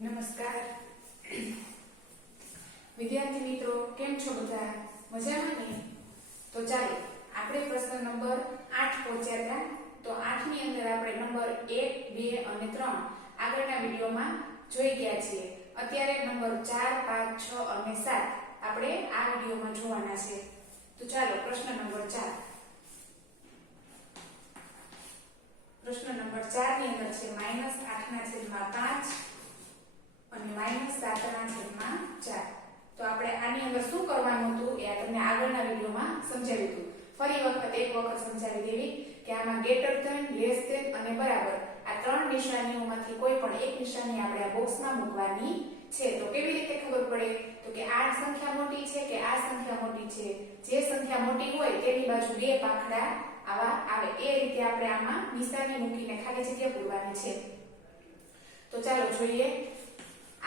નમસ્કાર વિદ્યાર્થી મિત્રો, કેમ છો બધા? મજામાં ને? તો ચાલો આપણે પ્રશ્ન નંબર 8 પહોંચ્યા હતા. તો 8 ની અંદર આપણે નંબર 1, 2 અને 3 આગળના વિડીયોમાં જોઈ ગયા છીએ. અત્યારે નંબર 4, 5, 6 અને 7 આપણે આ વિડીયોમાં જોવાના છે. તો ચાલો પ્રશ્ન નંબર 4. પ્રશ્ન નંબર 4 ની અંદર છે -8/5 અને -7/4. તો આપણે આની અંદર શું કરવાનું હતું એ તમને આગળના વિડીયોમાં સમજાવ્યું હતું. ફરી એક વખત સમજાવી દેવી કે આમાં ગ્રેટર ધેન, લેસ ધેન અને બરાબર આ ત્રણ નિશાનીઓમાંથી કોઈ પણ એક નિશાની આપણે આ બોક્સમાં મૂકવાની છે. તો કેવી રીતે ખબર પડે? તો કે આ સંખ્યા મોટી છે કે આ સંખ્યા મોટી છે. જે સંખ્યા મોટી હોય તેની બાજુ બે પાંખડા આવા આવે એ રીતે આપણે આમાં નિશાની મૂકીને ખાલી જગ્યા પૂરવાની છે. તો ચાલો જોઈએ.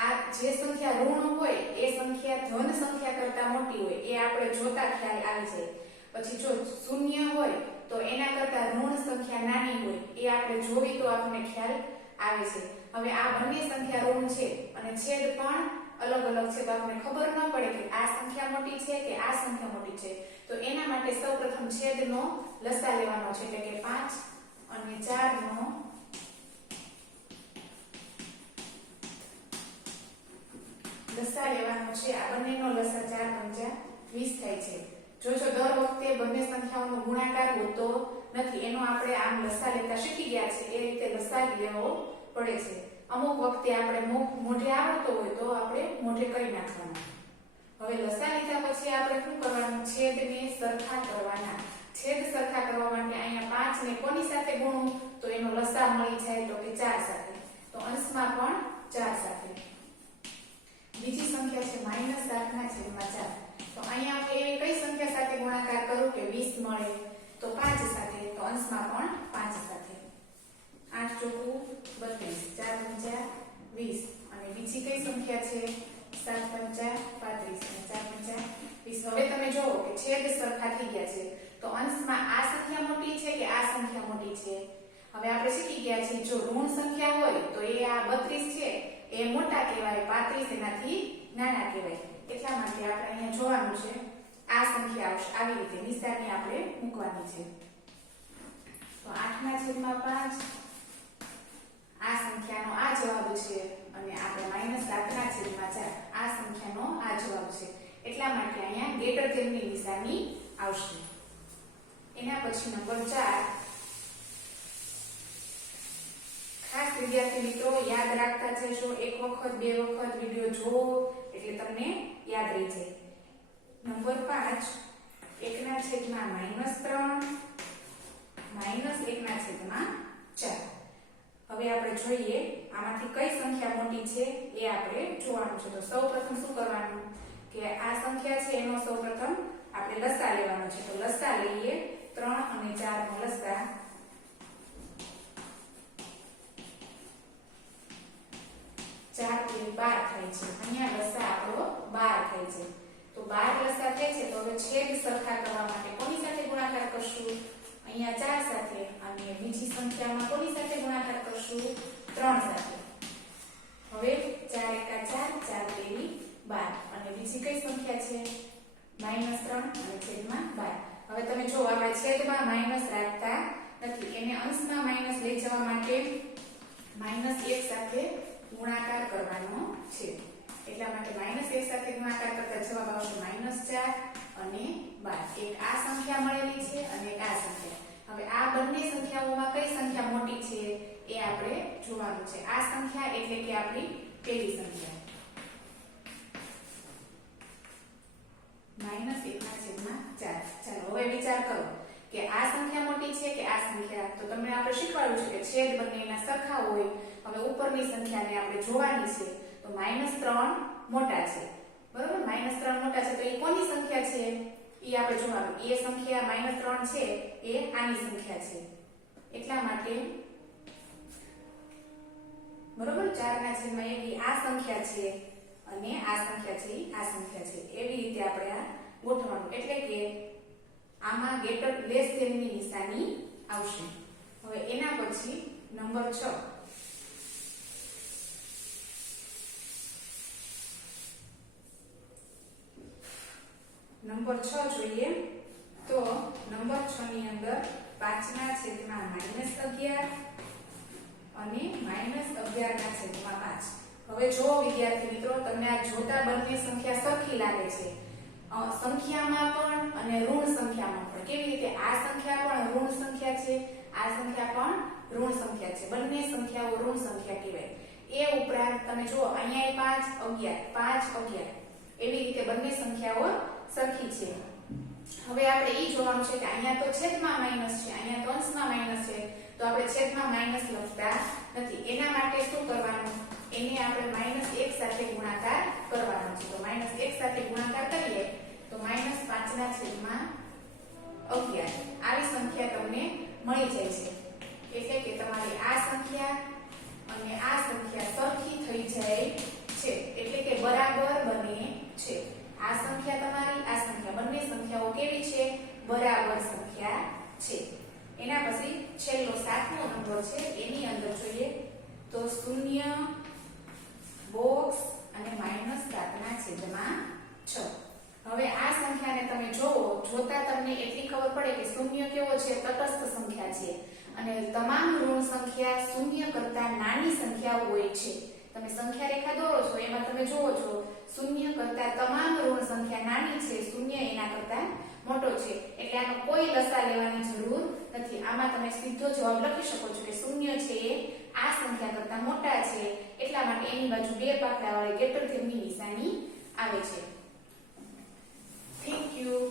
આ જે સંખ્યા ઋણ હોય એ સંખ્યા ધન સંખ્યા કરતા મોટી હોય એ આપણે જોતા ખ્યાલ આવી જાય. પછી જો શૂન્ય હોય તો એના કરતા ઋણ સંખ્યા નાની હોય એ આપણે જોવી તો આપણને ખ્યાલ આવે છે. હવે આ બંને સંખ્યા ઋણ છે અને છેદ પણ અલગ અલગ છે, તો આપણને ખબર ન પડે કે આ સંખ્યા મોટી છે કે આ સંખ્યા મોટી છે. તો એના માટે સૌપ્રથમ છેદનો લસા લેવાનો છે, એટલે કે 5 અને 4 નો લસા લેવાનો છે. આ બંનેનો લસા 4 × 20 થાય છે. જોજો દર વખતે બંને સંખ્યાઓનો ગુણાકાર હોતો નથી, એનો આપણે આમ લસા લેતા શીખી ગયા છે એ રીતે લસા લેવો પડે છે. અમુક વખતે આપણે મોઢે આવડતો હોય તો આપણે મોઢે કરી નાખવાનું. હવે લસા લીધા પછી આપણે શું કરવાનું? છેદને સરખા કરવાના. છેદ સરખા કરવા માટે અહીંયા 5 ને કોની સાથે ગુણવું? તો એનો લસા મળી જાય તો કે 4 સાથે. તો અંશમાં પણ 4 સાથે. બીજી સંખ્યા છે -7/4. તો અહીંયા હું એવી કઈ સંખ્યા સાથે ગુણાકાર કરું કે 20 મળે? તો 5 સાથે. તો અંશમાં પણ 5 સાથે. 8 ચોકું 32, 4 × 20. અને બીજી કઈ સંખ્યા છે? 7 × 35 અને 4 × 20. હવે તમે જોવો કે છેદ સરખા થઈ ગયા છે. તો અંશમાં આ સંખ્યા મોટી છે કે આ સંખ્યા મોટી છે? હવે આપણે શીખી ગયા છીએ જો ઋણ સંખ્યા હોય તો એ આ 32 છે એ મોટા કહેવાય, 35 એનાથી નાના કહેવાય. એટલા માટે આપણે અહીંયા જોવાનું છે આ સંખ્યા આવશે. આવી રીતે નિશાની આપણે મૂકવાની છે. તો 8/5 આ સંખ્યાનો આ જવાબ છે અને આપણે -7/4 આ સંખ્યાનો આ જવાબ છે. એટલા માટે અહીંયા ગ્રેટર ધેનની નિશાની આવશે. એના પછી નંબર 4. ખાસ વિદ્યાર્થી મિત્રો યાદ રાખતા જશો. એક વખત બે વખત વિડિયો જોવો એટલે તમને યાદ રહી જાય. નંબર 5 1/3 -1/4. હવે આપણે જોઈએ આમાંથી કઈ સંખ્યા મોટી છે એ આપણે જોવાનું છે. તો સૌપ્રથમ શું કરવાનું કે આ સંખ્યા છે એનો સૌપ્રથમ આપણે લસા લેવાનો છે. તો લસા લઈએ. 3 અને 4 નો લસા 4 × 12 થાય છે. અહીંયા લસા આપણો 12 થાય છે. તો 12 લસા થાય છે. તો હવે છેદ સરખા કરવા માટે કોની સાથે ગુણાકાર કરશું? અહીંયા 4 સાથે. અને બીજી સંખ્યામાં કોની સાથે ગુણાકાર કરશું? 3 સાથે. હવે 4 × 4 4 × 12. અને બીજી કઈ સંખ્યા છે? -3 અને છેદમાં 12. હવે તમે જો આપણે છેદમાં માઈનસ રાખતા નથી, એને અંશમાં માઈનસ લઈ જવા માટે -1 સાથે ગુણાકાર કરવાનો છે. એટલા માટે -1 સાથે ગુણાકાર કરતા જવાબ આવશે -4 અને 12. એક આ સંખ્યા મળેલી છે અને એક આ સંખ્યા. હવે આ બંને સંખ્યાઓમાં કઈ સંખ્યા મોટી છે એ આપણે જોવાનું છે. આ સંખ્યા એટલે કે આપણી પહેલી સંખ્યા -1/4. ચાલો હવે વિચાર કરો કે આ સંખ્યા મોટી છે કે આ સંખ્યા? તો તમને આપણે શીખવાડ્યું છે કે છેદ બંનેના સરખા હોય. હવે ઉપરની સંખ્યાને આપણે જોવાની છે. તો -3 મોટા છે, બરોબર? -3 મોટા છે તો એ કોની સંખ્યા છે એ આપણે જોવાનું. એ સંખ્યા -3 છે એ આની સંખ્યા છે. એટલા માટે બરોબર 4/1 આ સંખ્યા છે અને આ સંખ્યા છે આ સંખ્યા છે. એવી રીતે આપણે આ ગોઠવવાનું. એટલે કે આમાં ગ્રેટર લેસ ધેનની નિશાની આવશે. હવે એના પછી નંબર 6 નંબર 6 જોઈએ તો નંબર 6 ની અંદર 5 ના છેદમાં -11 અને -11 ના છેદમાં 5. હવે જો વિદ્યાર્થી મિત્રો તમને આ જોતા બંને સંખ્યા સરખી લાગે છે, સંખ્યામાં પણ અને ઋણ સંખ્યામાં પણ. કેવી રીતે? આ સંખ્યા પણ ઋણ સંખ્યા છે, આ સંખ્યા પણ ઋણ સંખ્યા છે. બંને સંખ્યાઓ ઋણ સંખ્યા કહેવાય. એ ઉપરાંત તમે જુઓ અહીંયા 5 11 5 11 એવી રીતે બંને સંખ્યાઓ સરખી છે. હવે આપણે એ જોવાનું છે કે અહીંયા તો છેદમાં માઈનસ છે, અહીંયા તો અંશમાં માઈનસ છે, તો આપણે છેદમાં માઈનસ લખતા નથી. એના માટે શું કરવાનું? એને આપણે -1 સાથે ગુણાકાર કરવાનો છે. તો -1 સાથે ગુણાકાર કરીએ તો -5 ના છેદમાં 11 આવી સંખ્યા તમને મળી જાય છે. એટલે કે તમારી આ સંખ્યા અને આ સંખ્યા સરખી થઈ જાય છે, એટલે કે બરાબર બને છે. આ સંખ્યા તમારી, આ સંખ્યા, બંને સંખ્યાઓ કેવી છે? બરાબર સંખ્યા છે. એના પછી છેલ્લો 7મો નંબર છે, એની અંદર જોઈએ તો 0 બોક્સ અને -7 ના છેદમાં 6. હવે આ સંખ્યાને તમે જોતા તમને એટલી ખબર પડે કે શૂન્ય કેવો છે? તટસ્થ સંખ્યા છે અને તમામ ઋણ સંખ્યા શૂન્ય કરતા નાની સંખ્યા હોય છે. તમે સંખ્યા રેખા દોરો છો એમાં તમે જોવો છો શૂન્ય કરતા તમામ ઋણ સંખ્યા નાની છે, શૂન્ય એના કરતા મોટો છે. એટલે આનો કોઈ લસા લેવાની જરૂર નથી. આમાં તમે સીધો જવાબ લખી શકો છો કે શૂન્ય છે એ આ સંખ્યા કરતા મોટા છે, એટલા માટે એની બાજુ 2 પાકડા વાળી greater than ની નિશાની આવે છે. Thank you.